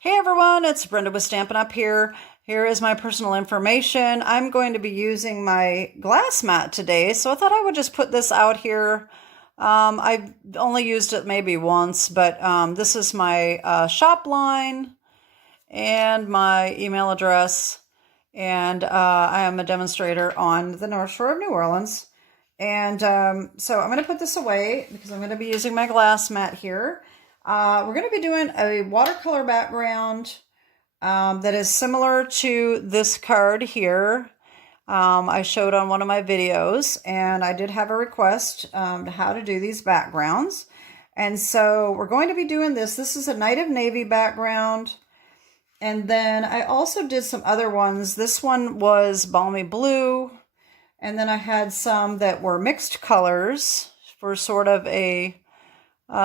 Hey everyone, it's Brenda with Stampin' Up! Here. Here is my personal information. I'm going to be using my glass mat today, so I thought I would just put this out here. I've only used it maybe once, but this is my shop line and my email address. And I am a demonstrator on the North Shore of New Orleans. And so I'm going to put this away because I'm going to be using my glass mat here. We're going to be doing a watercolor background that is similar to this card here. I showed on one of my videos, and I did have a request to how to do these backgrounds. And so we're going to be doing this. This is a Night of Navy background. And then I also did some other ones. This one was Balmy Blue. And then I had some that were mixed colors for sort of a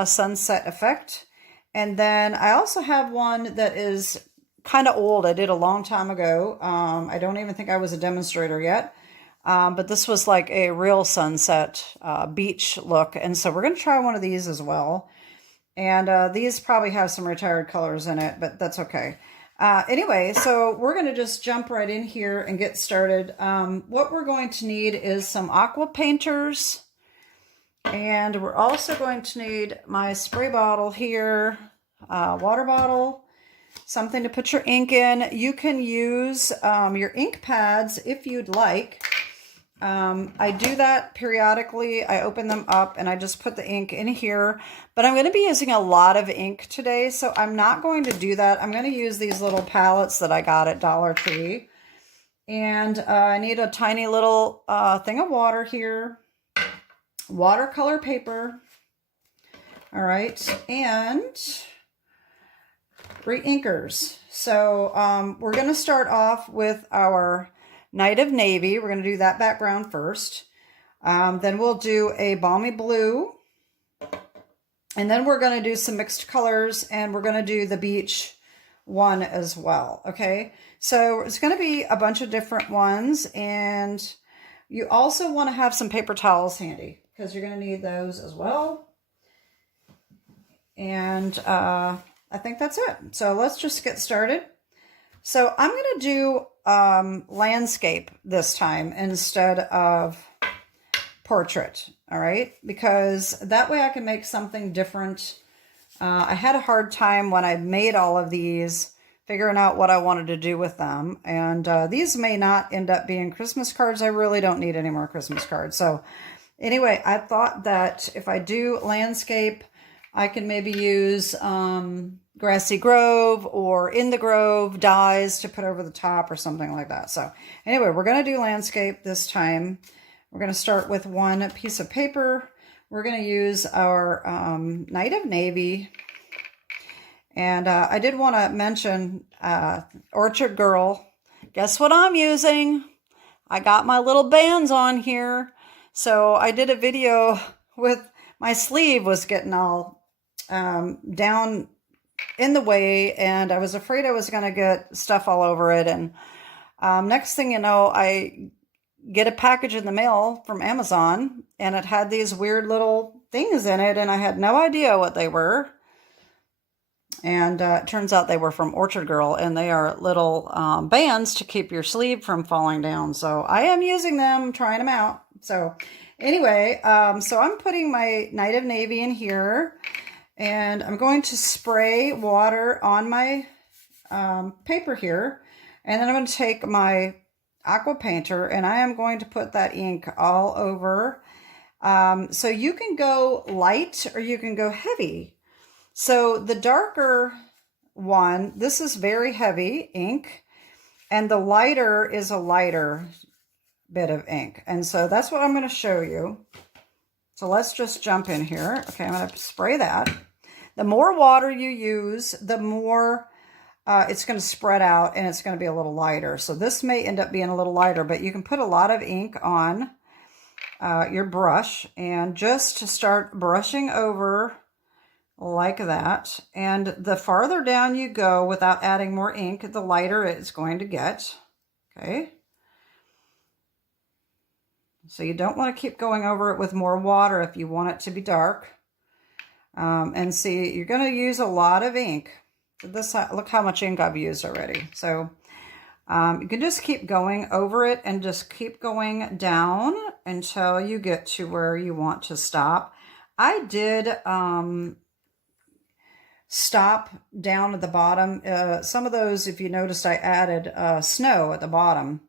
sunset effect. And then I also have one that is kind of old. I did a long time ago. I don't even think I was a demonstrator yet. But this was like a real sunset beach look. And so we're going to try one of these as well. And these probably have some retired colors in it, but that's okay. Anyway, so we're going to just jump right in here and get started. What we're going to need is some Aqua painters. And we're also going to need my spray bottle here, water bottle, something to put your ink in. You can use your ink pads if you'd like. I do that periodically. I open them up and I just put the ink in here. But I'm going to be using a lot of ink today, so I'm not going to do that. I'm going to use these little palettes that I got at Dollar Tree. And I need a tiny little thing of water here. Watercolor paper. All right. And re-inkers. So we're going to start off with our Night of Navy. We're going to do that background first. Then we'll do a Balmy Blue. And then we're going to do some mixed colors, and we're going to do the beach one as well. Okay. So it's going to be a bunch of different ones. And you also want to have some paper towels handy because you're going to need those as well. And I think that's it. So let's just get started. So I'm going to do landscape this time instead of portrait. All right. Because that way I can make something different. I had a hard time when I made all of these figuring out what I wanted to do with them. And these may not end up being Christmas cards. I really don't need any more Christmas cards. So anyway, I thought that if I do landscape, I can maybe use Grassy Grove or In the Grove dies to put over the top or something like that. So anyway, we're going to do landscape this time. We're going to start with one piece of paper. We're going to use our Night of Navy. And I did want to mention Orchard Girl. Guess what I'm using? I got my little bands on here. So I did a video with my sleeve was getting all down in the way, and I was afraid I was going to get stuff all over it. And next thing you know, I get a package in the mail from Amazon, and it had these weird little things in it, and I had no idea what they were. And it turns out they were from Orchard Girl, and they are little bands to keep your sleeve from falling down. So I am using them, trying them out. So anyway, so I'm putting my Night of Navy in here, and I'm going to spray water on my paper here. And then I'm going to take my Aqua painter, and I am going to put that ink all over. So you can go light or you can go heavy. So the darker one, this is very heavy ink, and the lighter is a lighter bit of ink. And so that's what I'm going to show you. So let's just jump in here. Okay, I'm going to spray that. The more water you use, the more it's going to spread out, and it's going to be a little lighter. So this may end up being a little lighter, but you can put a lot of ink on your brush and just start brushing over like that. And the farther down you go without adding more ink, the lighter it's going to get. Okay. So you don't want to keep going over it with more water if you want it to be dark. And see, you're going to use a lot of ink. This, look how much ink I've used already. So you can just keep going over it and just keep going down until you get to where you want to stop. I did stop down at the bottom. Some of those, if you noticed, I added snow at the bottom.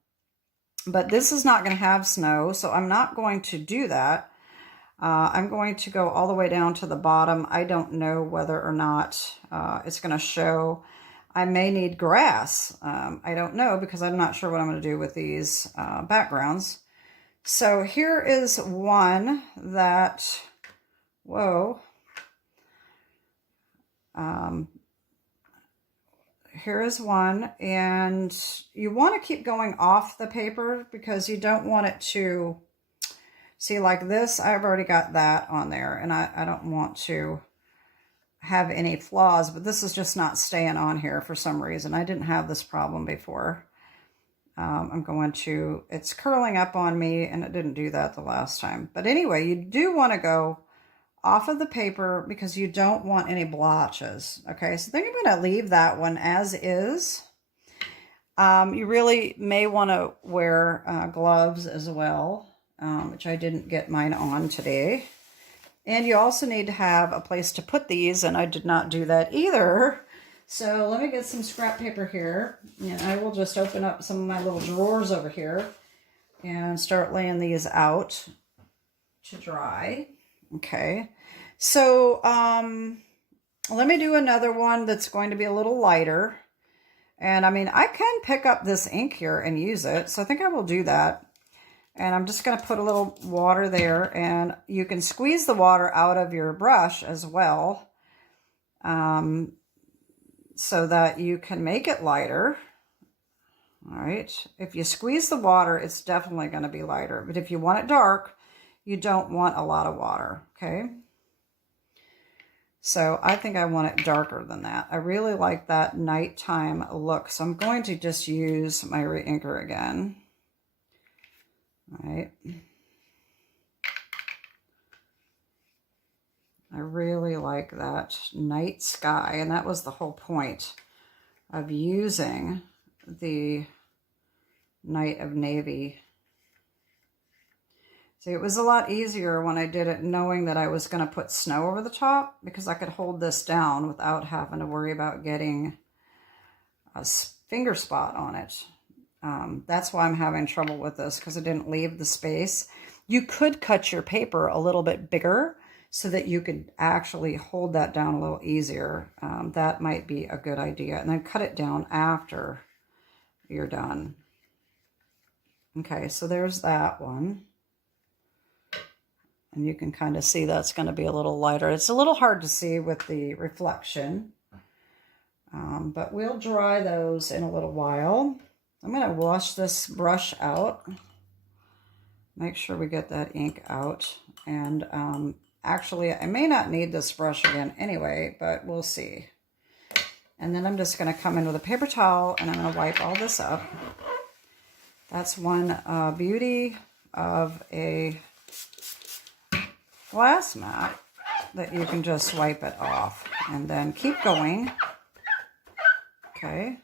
But this is not going to have snow, so I'm not going to do that. I'm going to go all the way down to the bottom. I don't know whether or not it's going to show. I may need grass. I don't know because I'm not sure what I'm going to do with these backgrounds. So here is one that, whoa. Here is one, and you want to keep going off the paper because you don't want it to, see, like this, I've already got that on there, and I don't want to have any flaws, but this is just not staying on here for some reason. I didn't have this problem before. I'm going to, it's curling up on me, and it didn't do that the last time. But anyway, you do want to go off of the paper because you don't want any blotches. Okay, so I think I'm going to leave that one as is. You really may want to wear gloves as well, which I didn't get mine on today. And you also need to have a place to put these, and I did not do that either. So let me get some scrap paper here, and I will just open up some of my little drawers over here and start laying these out to dry. Okay, so let me do another one that's going to be a little lighter. And I mean, I can pick up this ink here and use it, so I think I will do that. And I'm just going to put a little water there, and you can squeeze the water out of your brush as well, so that you can make it lighter. All right, if you squeeze the water, it's definitely going to be lighter. But if you want it dark, you don't want a lot of water, okay? So I think I want it darker than that. I really like that nighttime look. So I'm going to just use my re-inker again. All right. I really like that night sky, and that was the whole point of using the Night of Navy. See, it was a lot easier when I did it knowing that I was going to put snow over the top, because I could hold this down without having to worry about getting a finger spot on it. That's why I'm having trouble with this, because I didn't leave the space. You could cut your paper a little bit bigger so that you could actually hold that down a little easier. That might be a good idea. And then cut it down after you're done. Okay, so there's that one. And you can kind of see that's going to be a little lighter. It's a little hard to see with the reflection. But we'll dry those in a little while. I'm going to wash this brush out. Make sure we get that ink out. And actually, I may not need this brush again anyway, but we'll see. And then I'm just going to come in with a paper towel, and I'm going to wipe all this up. That's one beauty of a glass mat, that you can just wipe it off and then keep going. Okay.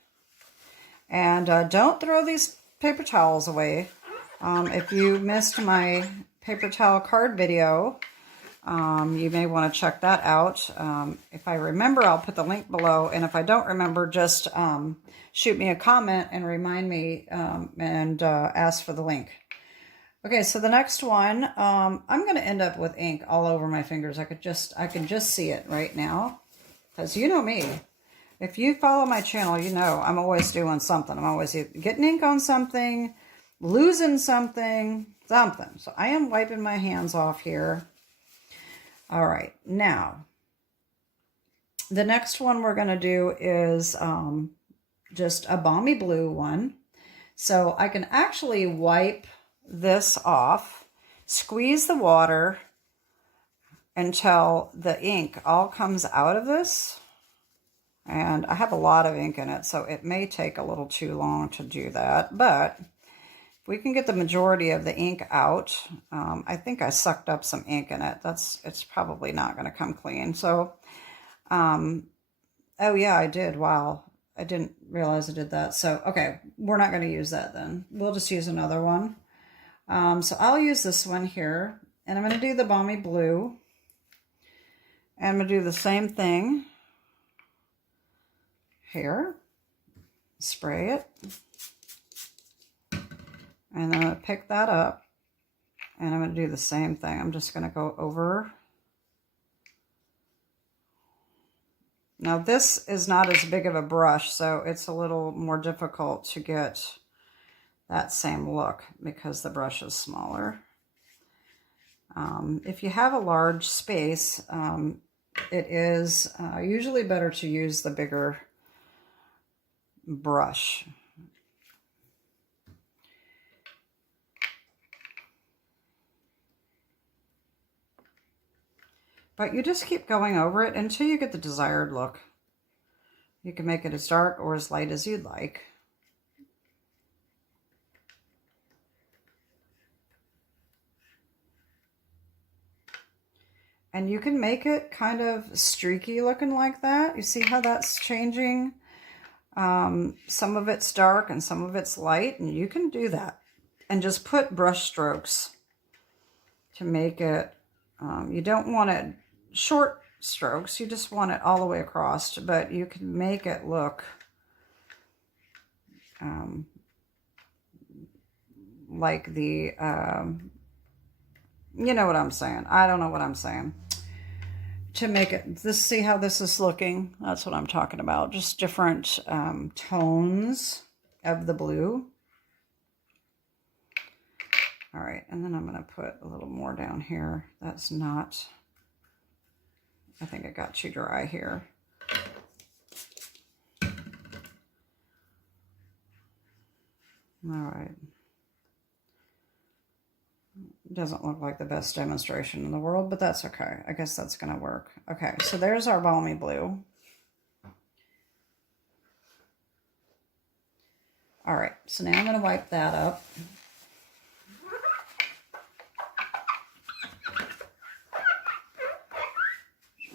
And don't throw these paper towels away. If you missed my paper towel card video, you may want to check that out. If I remember, I'll put the link below. And if I don't remember, just shoot me a comment and remind me and ask for the link. Okay, so the next one, I'm going to end up with ink all over my fingers. I can just see it right now, because you know me. If you follow my channel, you know I'm always doing something. I'm always getting ink on something, losing something. So I am wiping my hands off here. All right, now, the next one we're going to do is just a Balmy Blue one. So I can actually wipe this off, squeeze the water until the ink all comes out of this. And I have a lot of ink in it, so it may take a little too long to do that. But if we can get the majority of the ink out, I think I sucked up some ink in it. It's probably not going to come clean. So Oh yeah, I did. Wow. I didn't realize I did that. So, okay, we're not going to use that then. We'll just use another one. So I'll use this one here, and I'm going to do the Balmy Blue. And I'm going to do the same thing here. Spray it. And I'm going to pick that up, and I'm going to do the same thing. I'm just going to go over. Now this is not as big of a brush, so it's a little more difficult to get that same look because the brush is smaller. If you have a large space, it is usually better to use the bigger brush. But you just keep going over it until you get the desired look. You can make it as dark or as light as you'd like. And you can make it kind of streaky looking like that. You see how that's changing? Some of it's dark and some of it's light, and you can do that. And just put brush strokes to make it, you don't want it short strokes, you just want it all the way across, but you can make it look like the, you know what I'm saying. I don't know what I'm saying. To make it, this, see how this is looking? That's what I'm talking about. Just different tones of the blue. All right, and then I'm going to put a little more down here. That's not, I think it got too dry here. All right. Doesn't look like the best demonstration in the world, but that's okay. I guess that's going to work. Okay, so there's our Balmy Blue. All right, so now I'm going to wipe that up.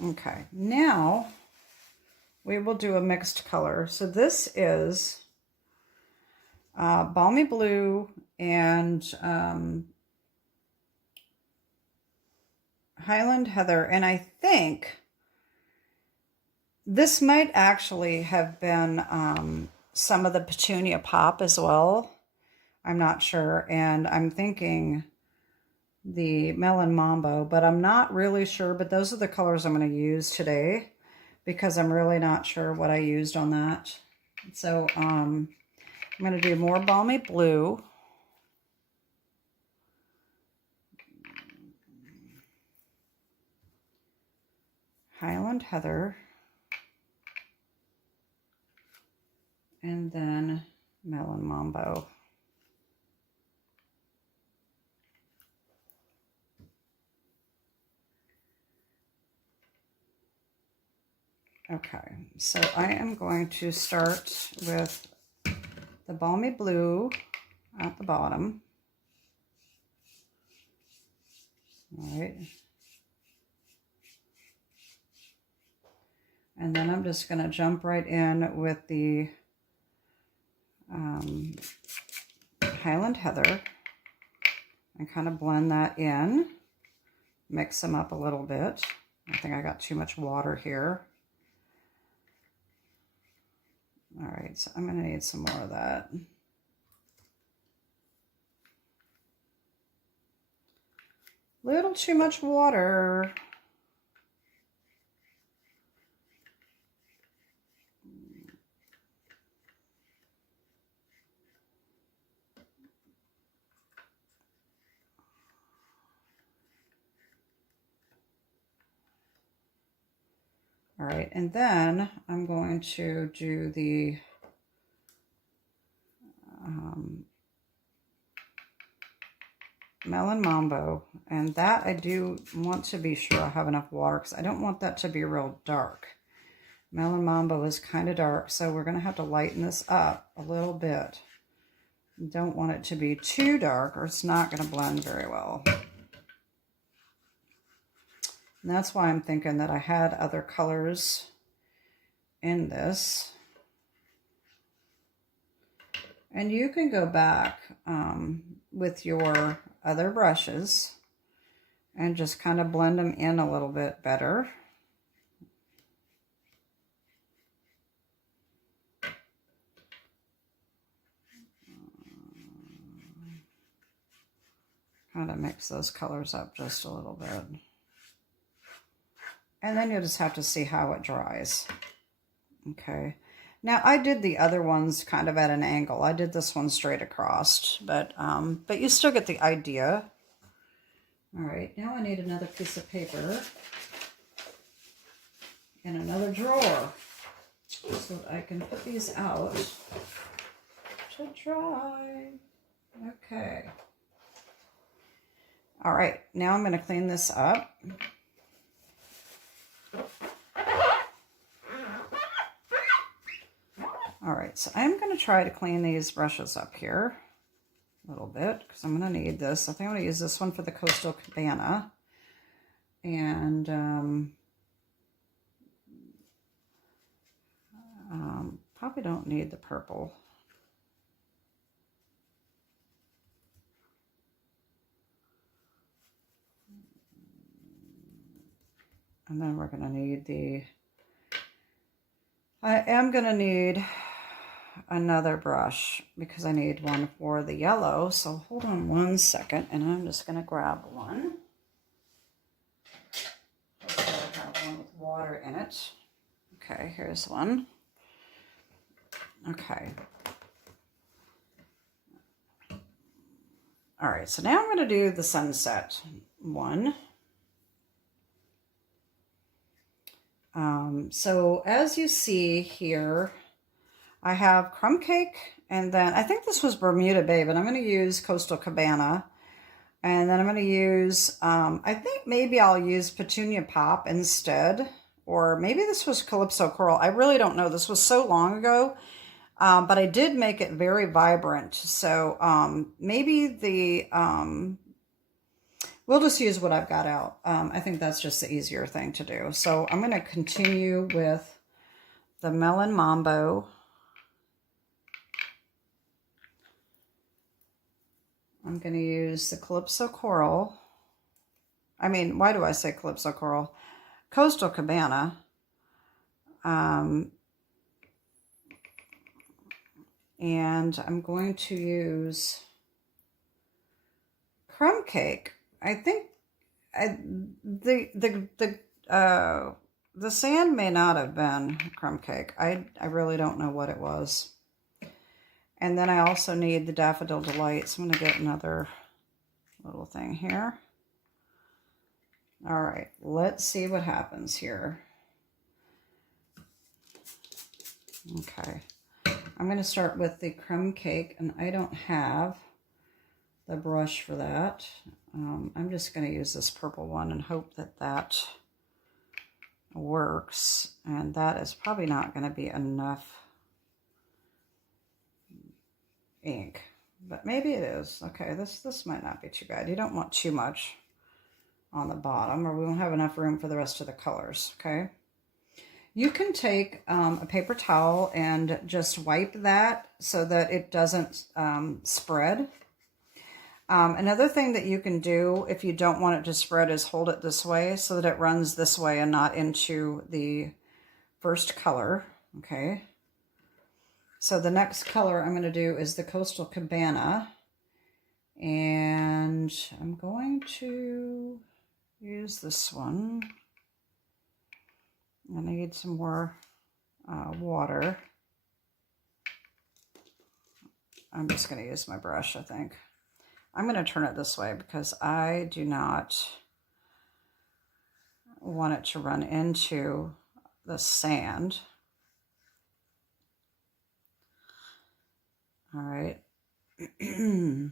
Okay, now we will do a mixed color. So this is Balmy Blue and Highland Heather, and I think this might actually have been some of the Petunia Pop as well. I'm not sure, and I'm thinking the Melon Mambo, but I'm not really sure, but those are the colors I'm going to use today because I'm really not sure what I used on that. So I'm going to do more Balmy Blue. Highland Heather, and then Melon Mambo. Okay, so I am going to start with the Balmy Blue at the bottom. All right. And then I'm just going to jump right in with the Highland Heather and kind of blend that in, mix them up a little bit. I think I got too much water here. All right, so I'm going to need some more of that. Little too much water. All right, and then I'm going to do the Melon Mambo, and that I do want to be sure I have enough water because I don't want that to be real dark. Melon Mambo is kind of dark, so we're going to have to lighten this up a little bit. Don't want it to be too dark or it's not going to blend very well. And that's why I'm thinking that I had other colors in this. And you can go back with your other brushes and just kind of blend them in a little bit better. Kind of mix those colors up just a little bit. And then you'll just have to see how it dries. Okay. Now I did the other ones kind of at an angle. I did this one straight across, but you still get the idea. All right, now I need another piece of paper and another drawer so that I can put these out to dry. Okay. All right, now I'm going to clean this up. All right, so I'm going to try to clean these brushes up here a little bit because I'm going to need this. I think I'm going to use this one for the Coastal Cabana. And probably don't need the purple. And then we're going to need I am going to need another brush because I need one for the yellow. So hold on one second and I'm just going to grab one. Hopefully I have one with water in it. Okay, here's one. Okay. All right, so now I'm going to do the sunset one. So as you see here, I have Crumb Cake, and then I think this was Bermuda Bay, but I'm going to use Coastal Cabana. And then I'm going to use, I think maybe I'll use Petunia Pop instead, or maybe this was Calypso Coral. I really don't know. This was so long ago, but I did make it very vibrant. So maybe we'll just use what I've got out. I think that's just the easier thing to do. So I'm going to continue with the Melon Mambo. I'm going to use the Calypso Coral. I mean, why do I say Calypso Coral? Coastal Cabana. And I'm going to use Crumb Cake. I think the sand may not have been Crumb Cake. I really don't know what it was. And then I also need the Daffodil Delight. So I'm going to get another little thing here. All right, let's see what happens here. Okay, I'm going to start with the Crumb Cake, and I don't have the brush for that. I'm just going to use this purple one and hope that that works. And that is probably not going to be enough ink, but maybe it is. Okay, this might not be too bad. You don't want too much on the bottom, or we won't have enough room for the rest of the colors. Okay, you can take a paper towel and just wipe that so that it doesn't spread. Another thing that you can do if you don't want it to spread is hold it this way so that it runs this way and not into the first color. Okay. So the next color I'm going to do is the Coastal Cabana. And I'm going to use this one. I need some more water. I'm just going to use my brush, I think. I'm going to turn it this way because I do not want it to run into the sand. All right. And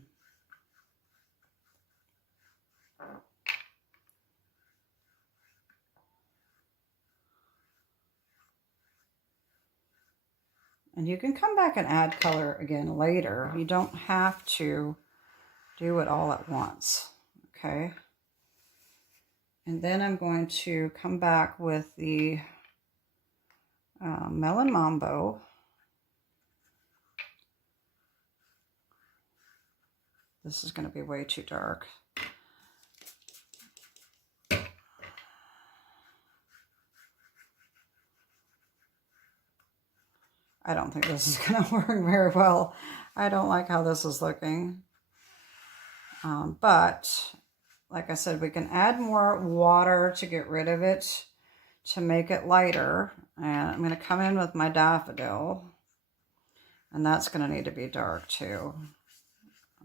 you can come back and add color again later. You don't have to do it all at once, okay? And then I'm going to come back with the Melon Mambo. This is going to be way too dark. I don't think this is going to work very well. I don't like how this is looking. But, like I said, we can add more water to get rid of it, to make it lighter. And I'm going to come in with my Daffodil. And that's going to need to be dark too.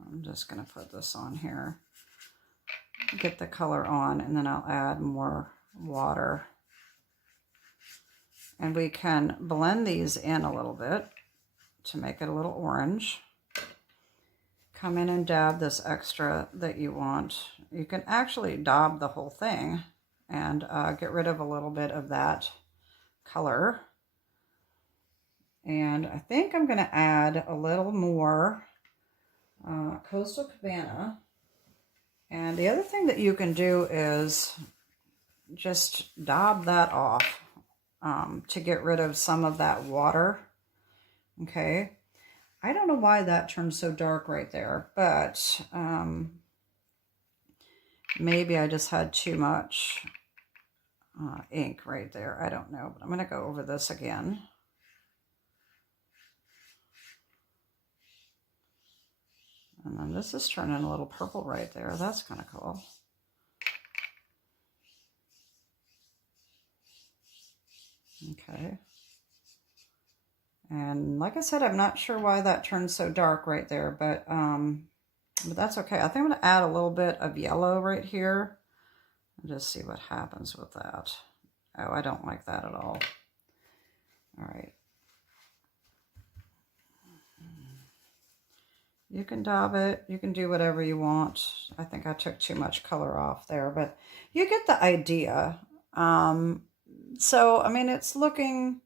I'm just going to put this on here. Get the color on, and then I'll add more water. And we can blend these in a little bit to make it a little orange. Come in and dab this extra that you want. You can actually dab the whole thing and get rid of a little bit of that color. And I think I'm going to add a little more Coastal Cabana. And the other thing that you can do is just dab that off. To get rid of some of that water. Okay. I don't know why that turned so dark right there, but maybe I just had too much ink right there. I don't know, but I'm going to go over this again. And then this is turning a little purple right there. That's kind of cool. Okay. And like I said, I'm not sure why that turned so dark right there, but that's okay. I think I'm going to add a little bit of yellow right here and just see what happens with that. Oh, I don't like that at all. All right. You can dab it. You can do whatever you want. I think I took too much color off there, but you get the idea. So, I mean, it's looking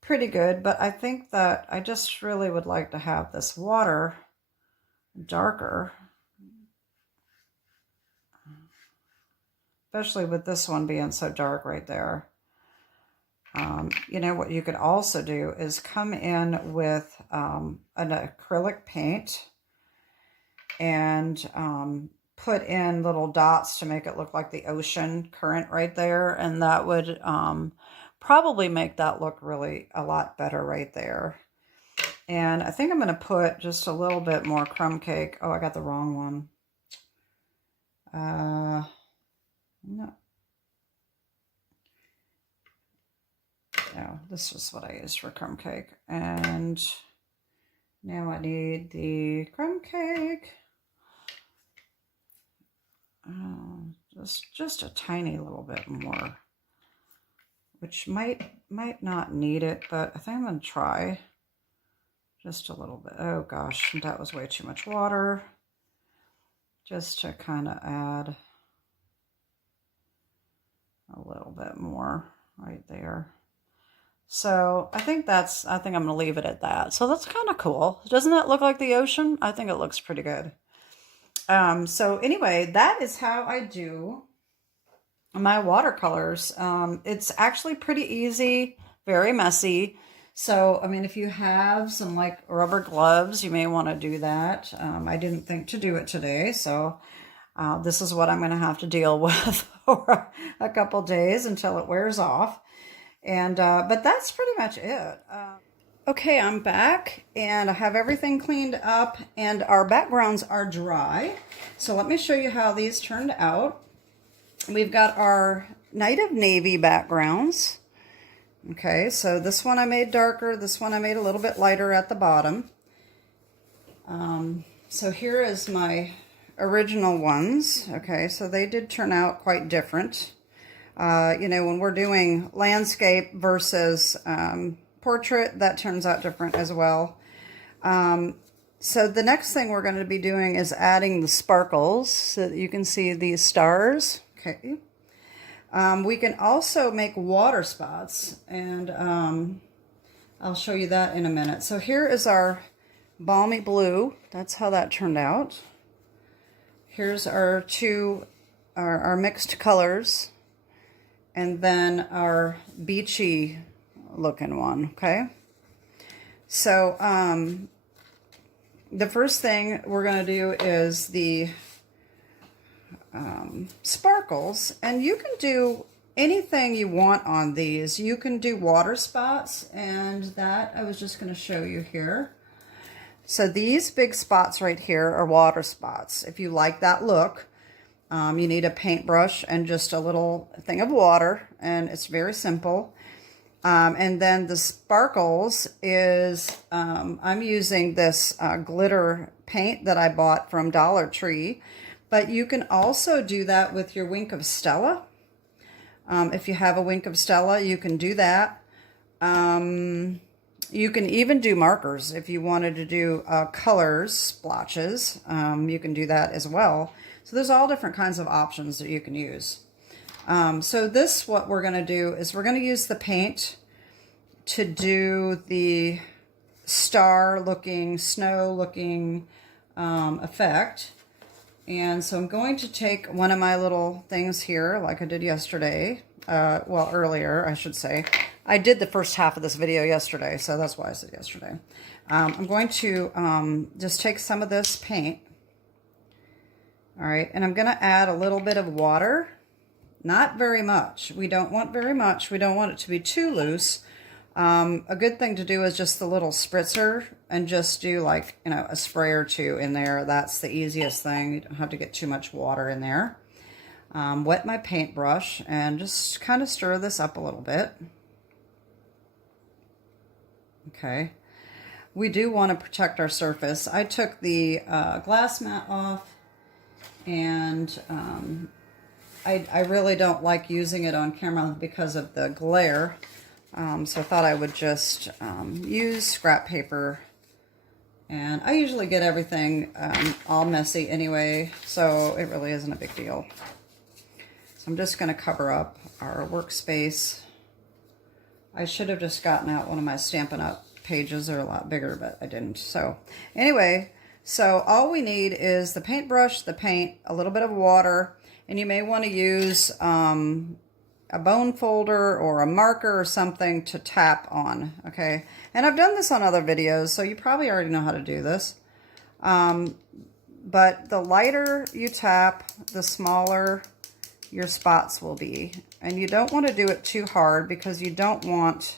pretty good, but I think that I just really would like to have this water darker, especially with this one being so dark right there. You know, what you could also do is come in with an acrylic paint and put in little dots to make it look like the ocean current right there, and that would probably make that look really a lot better right there. And I think I'm going to put just a little bit more crumb cake. Oh, I got the wrong one. No, this is what I used for crumb cake. And now I need the crumb cake. Just a tiny little bit more, which might not need it, but I think I'm going to try just a little bit. Oh gosh, that was way too much water. Just to kind of add a little bit more right there. So I think I'm going to leave it at that. So that's kind of cool. Doesn't that look like the ocean? I think it looks pretty good. So anyway, that is how I do my watercolors. It's actually pretty easy, very messy. So, I mean, if you have some like rubber gloves, you may want to do that. I didn't think to do it today. So, this is what I'm going to have to deal with for a couple days until it wears off. And, but that's pretty much it. Okay, I'm back and I have everything cleaned up and our backgrounds are dry. So let me show you how these turned out. We've got our Night of Navy backgrounds. Okay, so this one I made darker, this one I made a little bit lighter at the bottom. So here is my original ones. Okay, so they did turn out quite different. You know, when we're doing landscape versus portrait, that turns out different as well. So the next thing we're going to be doing is adding the sparkles so that you can see these stars. Okay. We can also make water spots, and I'll show you that in a minute. So here is our Balmy Blue. That's how that turned out. Here's our our mixed colors, and then our beachy looking one, okay? So the first thing we're going to do is the sparkles, and you can do anything you want on these. You can do water spots, and that I was just going to show you here. So these big spots right here are water spots. If you like that look, you need a paintbrush and just a little thing of water, and it's very simple. And then the sparkles is, I'm using this glitter paint that I bought from Dollar Tree, but you can also do that with your Wink of Stella. If you have a Wink of Stella, you can do that. You can even do markers. If you wanted to do colors, splotches, you can do that as well. So there's all different kinds of options that you can use. So this, what we're going to do is we're going to use the paint to do the star-looking, snow-looking effect. And so I'm going to take one of my little things here, like I did yesterday. Well, earlier, I should say. I did the first half of this video yesterday, so that's why I said yesterday. I'm going to just take some of this paint. All right, and I'm going to add a little bit of water. Not very much. We don't want very much. We don't want it to be too loose. A good thing to do is just the little spritzer and just do like, you know, a spray or two in there. That's the easiest thing. You don't have to get too much water in there. Wet my paintbrush and just kind of stir this up a little bit. Okay. We do want to protect our surface. I took the glass mat off, and I really don't like using it on camera because of the glare. So I thought I would just use scrap paper, and I usually get everything all messy anyway, so it really isn't a big deal. So I'm just going to cover up our workspace. I should have just gotten out one of my Stampin' Up pages. They're a lot bigger, but I didn't. So anyway, so all we need is the paintbrush, the paint, a little bit of water, and you may want to use a bone folder or a marker or something to tap on, okay? And I've done this on other videos, so you probably already know how to do this. But the lighter you tap, the smaller your spots will be. And you don't want to do it too hard because you don't want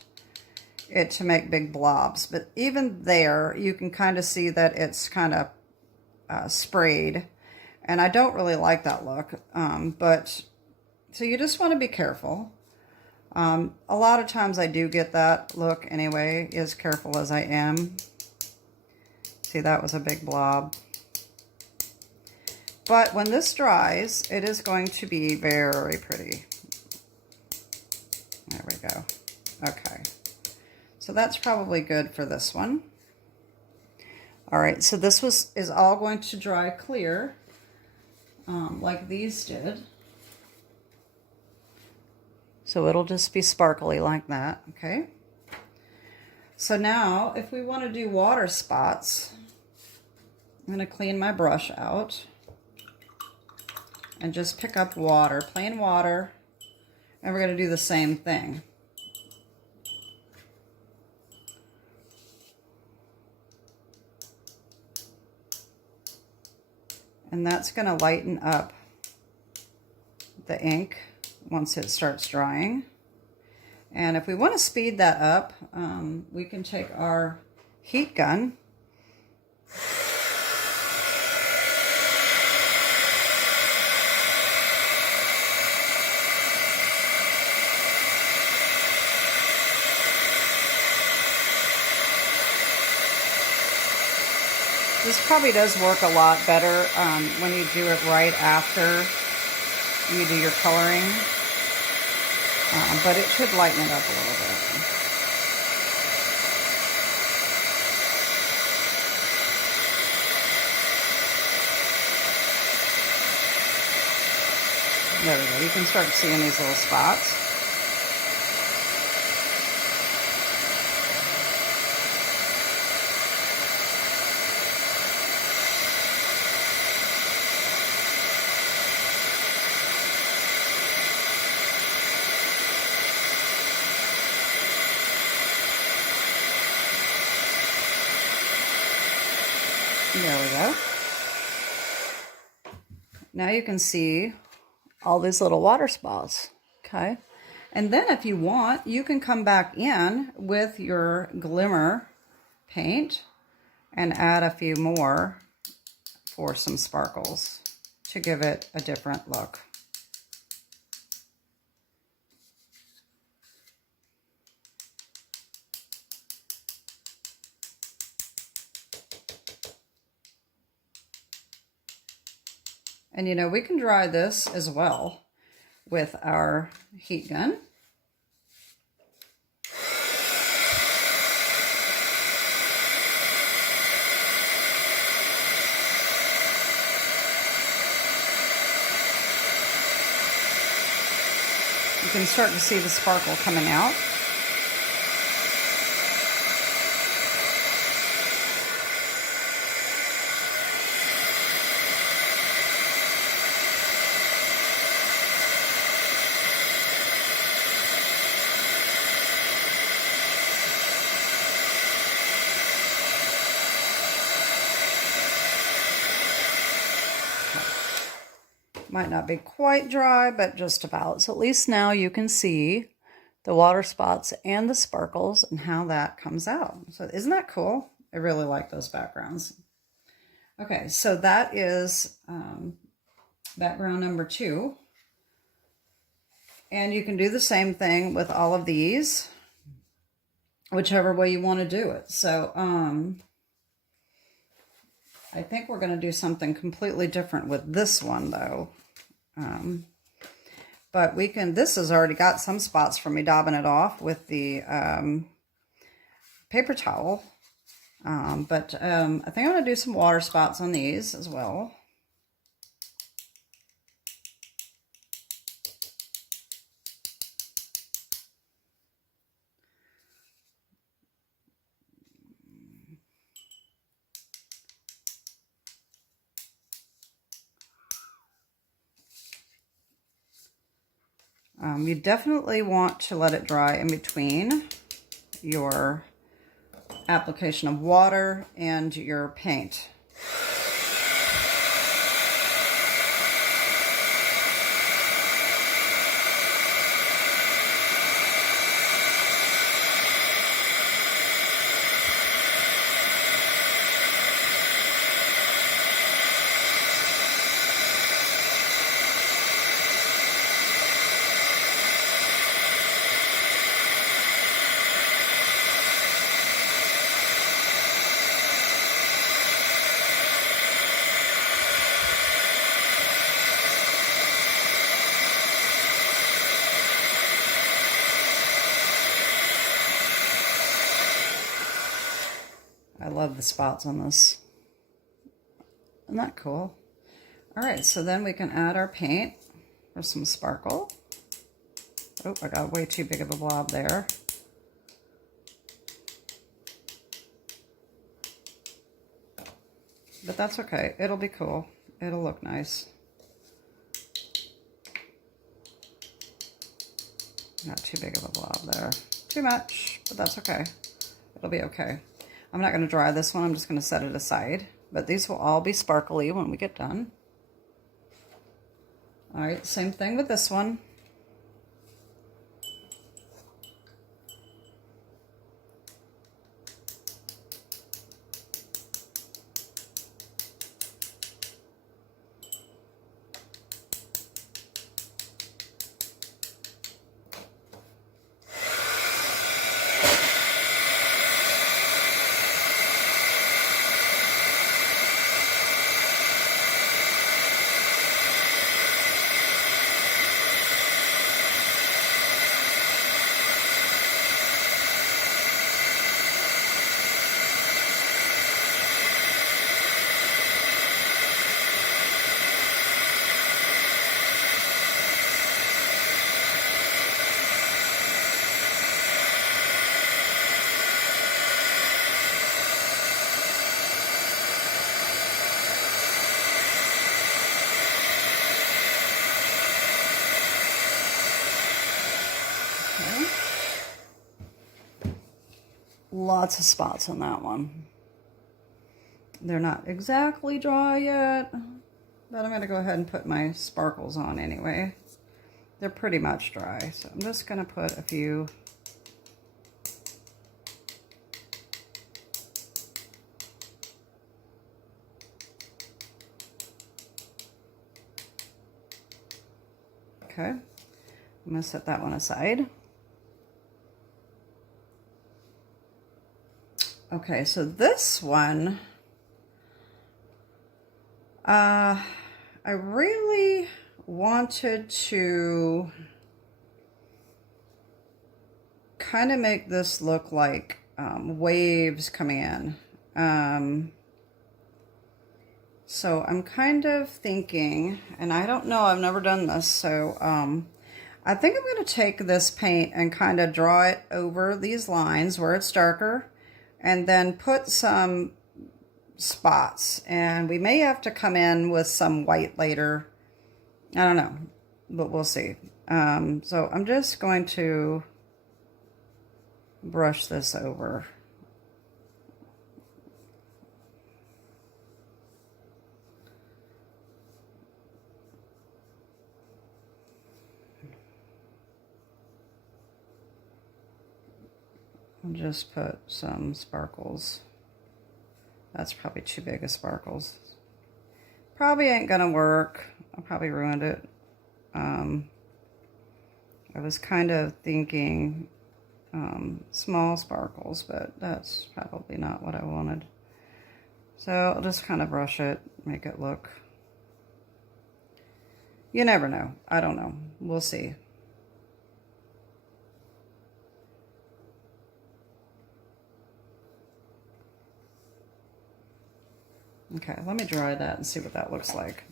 it to make big blobs. But even there, you can kind of see that it's kind of sprayed. And I don't really like that look. So you just want to be careful. A lot of times I do get that look anyway, as careful as I am. See, that was a big blob. But when this dries, it is going to be very pretty. There we go. Okay. So that's probably good for this one. All right, so this is all going to dry clear, like these did. So it'll just be sparkly like that, okay? So now, if we want to do water spots, I'm going to clean my brush out and just pick up water, plain water, and we're going to do the same thing. And that's going to lighten up the ink once it starts drying. And if we want to speed that up, we can take our heat gun This probably does work a lot better when you do it right after you do your coloring, but it should lighten it up a little bit. There we go. You can start seeing these little spots. There we go. Now you can see all these little water spots, okay? And then if you want, you can come back in with your glimmer paint and add a few more for some sparkles to give it a different look. And you know, we can dry this as well with our heat gun. You can start to see the sparkle coming out. Might not be quite dry, but just about. So at least now you can see the water spots and the sparkles and how that comes out. So isn't that cool? I really like those backgrounds. Okay, so that is background number 2. And you can do the same thing with all of these, whichever way you want to do it. So I think we're going to do something completely different with this one though. But we can, this has already got some spots for me daubing it off with the paper towel. I think I'm going to do some water spots on these as well. You definitely want to let it dry in between your application of water and your paint. I love the spots on this. Isn't that cool? All right, so then we can add our paint for some sparkle. Oh, I got way too big of a blob there. But that's okay. It'll be cool. It'll look nice. Not too big of a blob there. Too much, but that's okay. It'll be okay. I'm not going to dry this one. I'm just going to set it aside. But these will all be sparkly when we get done. All right, same thing with this one. Lots of spots on that one. They're not exactly dry yet, but I'm going to go ahead and put my sparkles on anyway. They're pretty much dry, so I'm just going to put a few. Okay, I'm going to set that one aside. Okay, so this one, I really wanted to kind of make this look like waves coming in. So I'm kind of thinking, and I don't know, I've never done this, so I think I'm going to take this paint and kind of draw it over these lines where it's darker, and then put some spots. And we may have to come in with some white later. I don't know, but we'll see. So I'm just going to brush this over. I'll just put some sparkles. That's probably too big of sparkles. Probably ain't gonna work. I probably ruined it. I was kind of thinking small sparkles, but that's probably not what I wanted. So I'll just kind of brush it, make it look. You never know. I don't know. We'll see. Okay, let me dry that and see what that looks like.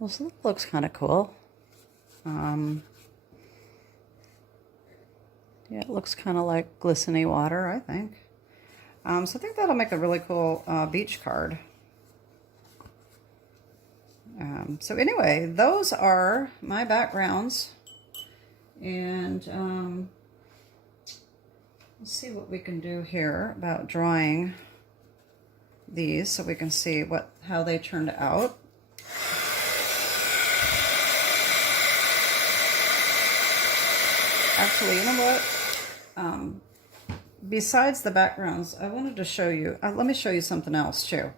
Well, so that looks kind of cool. Yeah, it looks kind of like glistening water, I think. So I think that'll make a really cool beach card. So anyway, those are my backgrounds. And let's see what we can do here about drawing these so we can see how they turned out. Actually, you know what? Besides the backgrounds, I wanted to show you, let me show you something else too.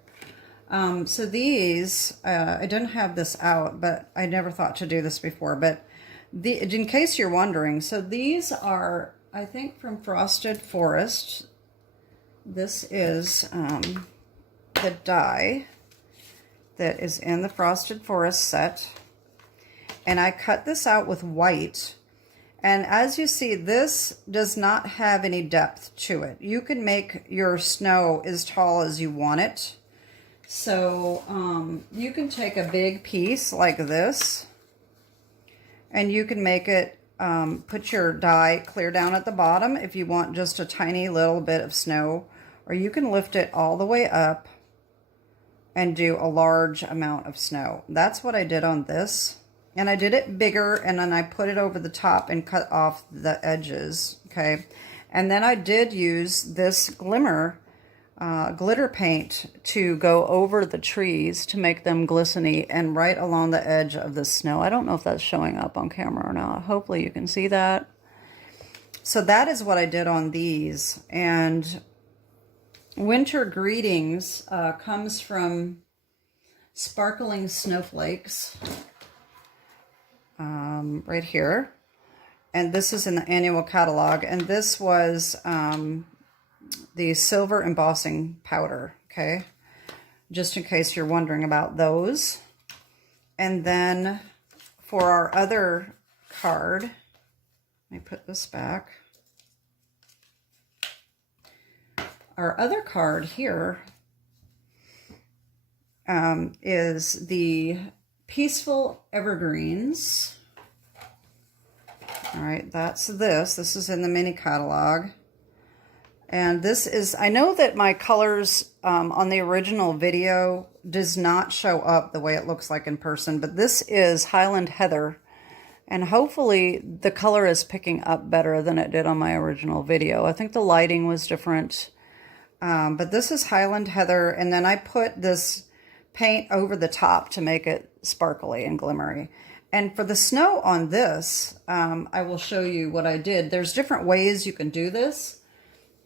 So these, I didn't have this out, but I never thought to do this before, but in case you're wondering, so these are, I think, from Frosted Forest. This is the die that is in the Frosted Forest set. And I cut this out with white. And as you see, this does not have any depth to it. You can make your snow as tall as you want it. So you can take a big piece like this, and you can make it, put your die clear down at the bottom if you want just a tiny little bit of snow, or you can lift it all the way up and do a large amount of snow. That's what I did on this. And I did it bigger, and then I put it over the top and cut off the edges, okay? And then I did use this glitter paint to go over the trees to make them glisteny and right along the edge of the snow. I don't know if that's showing up on camera or not. Hopefully you can see that. So that is what I did on these. And Winter Greetings comes from Sparkling Snowflakes. Right here, and this is in the annual catalog, and this was the silver embossing powder, okay, just in case you're wondering about those. And then for our other card, let me put this back. Our other card here is the Peaceful Evergreens. All right, that's this. This is in the mini catalog. And this is, I know that my colors on the original video does not show up the way it looks like in person, but this is Highland Heather. And hopefully the color is picking up better than it did on my original video. I think the lighting was different. But this is Highland Heather, and then I put this paint over the top to make it sparkly and glimmery. And for the snow on this, I will show you what I did. There's different ways you can do this.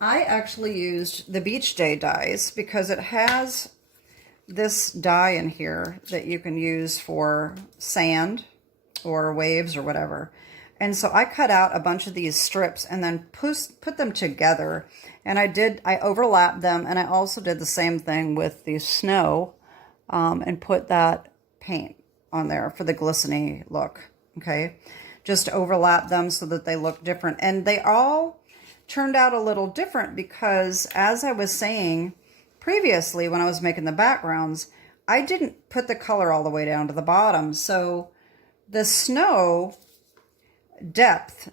I actually used the Beach Day dies because it has this dye in here that you can use for sand or waves or whatever. And so I cut out a bunch of these strips and then put them together. And I overlapped them, and I also did the same thing with the snow and put that paint on there for the glistening look, okay? Just overlap them so that they look different. And they all turned out a little different because, as I was saying previously when I was making the backgrounds, I didn't put the color all the way down to the bottom. So the snow depth,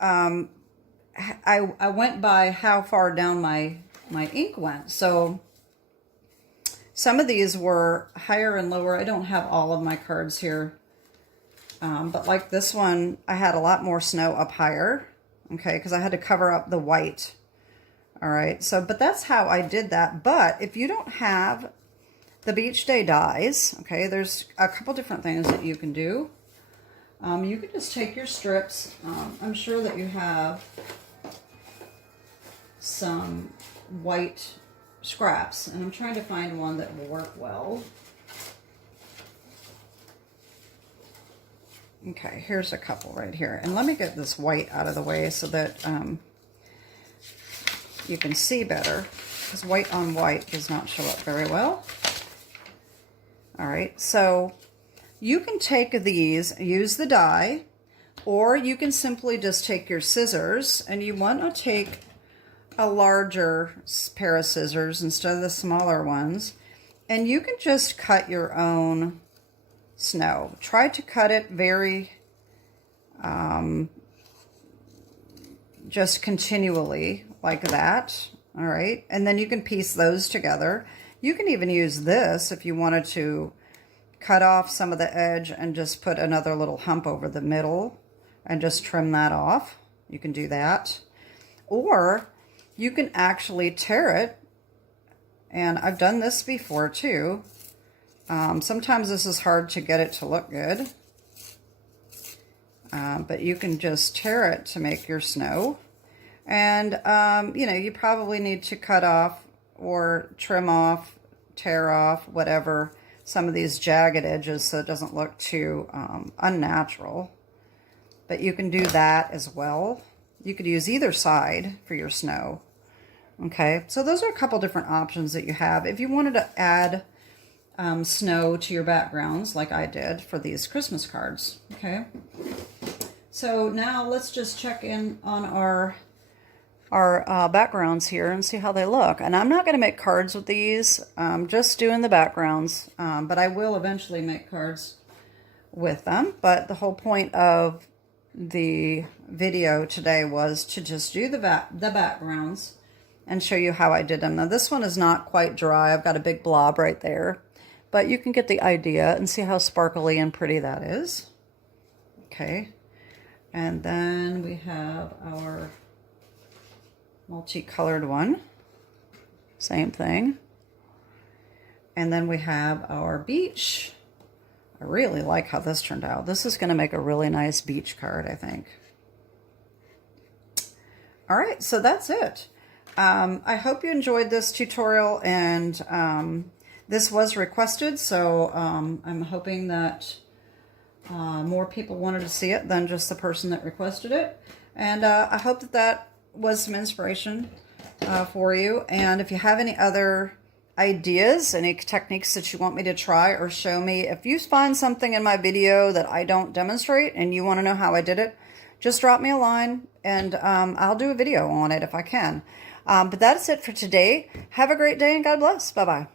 I went by how far down my ink went. So some of these were higher and lower. I don't have all of my cards here. But like this one, I had a lot more snow up higher. Okay, because I had to cover up the white. All right, so, but that's how I did that. But if you don't have the Beach Day dies, okay, there's a couple different things that you can do. You can just take your strips. I'm sure that you have some white scraps, and I'm trying to find one that will work well. Okay, here's a couple right here. And let me get this white out of the way so that you can see better, because white on white does not show up very well. All right, so you can take these, use the die, or you can simply just take your scissors, and you want to take a larger pair of scissors instead of the smaller ones, and you can just cut your own snow. Try to cut it very just continually like that. All right, and then you can piece those together. You can even use this if you wanted to cut off some of the edge and just put another little hump over the middle and just trim that off. You can do that, or you can actually tear it, and I've done this before too. Sometimes this is hard to get it to look good, but you can just tear it to make your snow. And, you know, you probably need to cut off or trim off, tear off, whatever, some of these jagged edges so it doesn't look too unnatural. But you can do that as well. You could use either side for your snow. Okay, so those are a couple different options that you have. If you wanted to add snow to your backgrounds like I did for these Christmas cards. Okay, so now let's just check in on our backgrounds here and see how they look. And I'm not going to make cards with these, just doing the backgrounds, but I will eventually make cards with them. But the whole point of the video today was to just do the backgrounds and show you how I did them. Now this one is not quite dry. I've got a big blob right there. But you can get the idea and see how sparkly and pretty that is. Okay. And then we have our multicolored one. Same thing. And then we have our beach. I really like how this turned out. This is going to make a really nice beach card, I think. All right, so that's it. I hope you enjoyed this tutorial, and this was requested, so I'm hoping that more people wanted to see it than just the person that requested it. And I hope that that was some inspiration for you. And if you have any other ideas, any techniques that you want me to try or show me, if you find something in my video that I don't demonstrate and you want to know how I did it, just drop me a line and I'll do a video on it if I can. But that's it for today. Have a great day and God bless. Bye-bye.